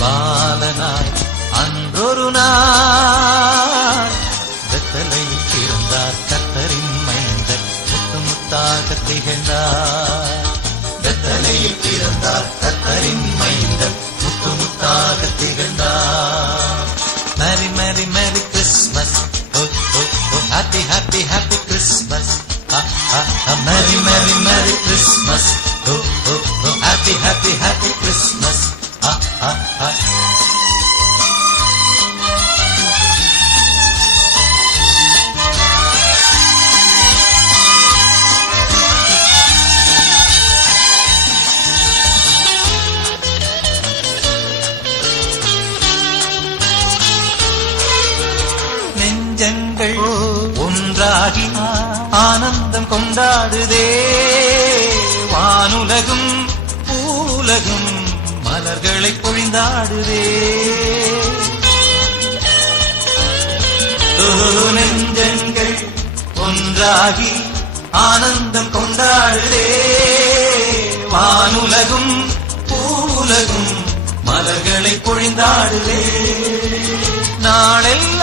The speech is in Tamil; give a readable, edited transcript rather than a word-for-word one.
பாலனாய் அன்றொரு நாள் வெத்தலையில் பிறந்தார் கர்த்தரின் மைந்தர் முத்து முத்தாக திகழ்ந்தார். வெத்தலையில் பிறந்தார் கர்த்தரின் மைந்தர் முத்து முத்தாக திகழ்ந்தார். மேரி மேரி மேரி கிறிஸ்மஸ், ஓ ஓ ஓ ஹாப்பி ஹாப்பி ஹாப்பி கிறிஸ்மஸ். மேரி மேரி மேரி கிறிஸ்மஸ், ஓ ஓ ஓ ஹாப்பி ஹாப்பி ஹாப்பி கிறிஸ்மஸ். நெஞ்சங்கள் ஒன்றாகி ஆனந்தம் கொண்டாடுதே. வானுலகும் பூலகும் மலர்களை பொழிந்தாடுதே. நெஞ்சங்கள் ஒன்றாகி ஆனந்தம் கொண்டாடுதே. வானுலகும் பூலகும் மலர்களை பொழிந்தாடுதே. நாளெல்லாம்